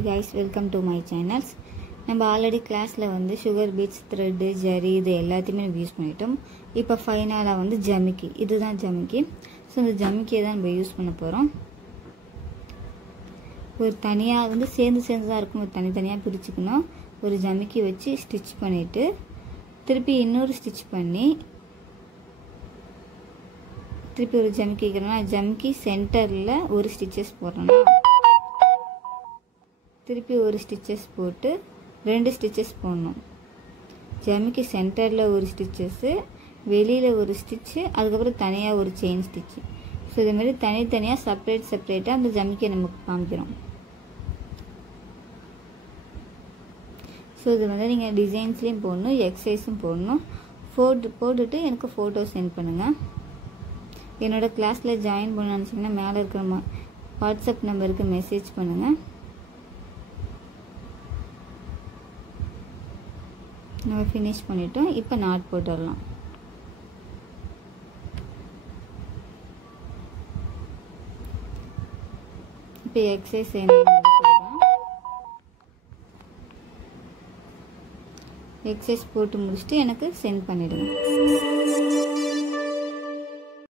Hi guys, welcome to my channels. நம்ம already கிளாஸ்ல வந்து சுகர் பீட்ஸ், த்ரெட், ஜரி இது எல்லாத்தையுமே யூஸ் பண்ணிட்டோம். இப்போ ஃபைனலா வந்து ஜமிக்கி. இதுதான் ஜமிக்கி. சோ இந்த ஜமிக்கியை தான் நம்ம யூஸ் பண்ண போறோம். ஒரு தனியா வந்து சேர்ந்து தான் இருக்கும். ஒரு தனியா பிரிச்சுக்கணும். ஒரு ஜமிக்கி வச்சு ஸ்டிட்ச் பண்ணிட்டு திருப்பி இன்னொரு ஸ்டிட்ச் பண்ணி திருப்பி ஒரு ஜமிக்கி வைக்கிறோம்னா ஜமிக்கி சென்டர்ல ஒரு ஸ்டிச்சஸ் போடுறோம்னா திருப்பி ஒரு ஸ்டிச்சஸ் போட்டு ரெண்டு ஸ்டிச்சஸ் போடணும். ஜமிக்கி சென்டர்ல ஒரு ஸ்டிச்சஸ், வெளியில ஒரு ஸ்டிட்ச், அதுக்கப்புறம் தனியா ஒரு செயின் ஸ்டிட்ச். ஸோ இதே மாதிரி தனித்தனியா செப்பரேட்டா அந்த ஜமிக்கியை நமக்கு காமிக்கிறோம். ஸோ இது வந்து நீங்கள் டிசைன்ஸ்லேயும் போடணும், எக்ஸசைஸும் போடணும். போட்டுட்டு எனக்கு ஃபோட்டோ சென்ட் பண்ணுங்கள். என்னோட கிளாஸில் ஜாயின் பண்ண நினச்சிங்கன்னா மேலே இருக்கிற வாட்ஸ்அப் நம்பருக்கு மெசேஜ் பண்ணுங்கள். நம்ம ஃபினிஷ் பண்ணிட்டோம். இப்போ நாட் போட்டுடலாம். இப்போ எக்ஸசைஸ் சொல்கிறேன். எக்ஸசைஸ் போட்டு முடிச்சுட்டு எனக்கு சென்ட் பண்ணிடுங்க.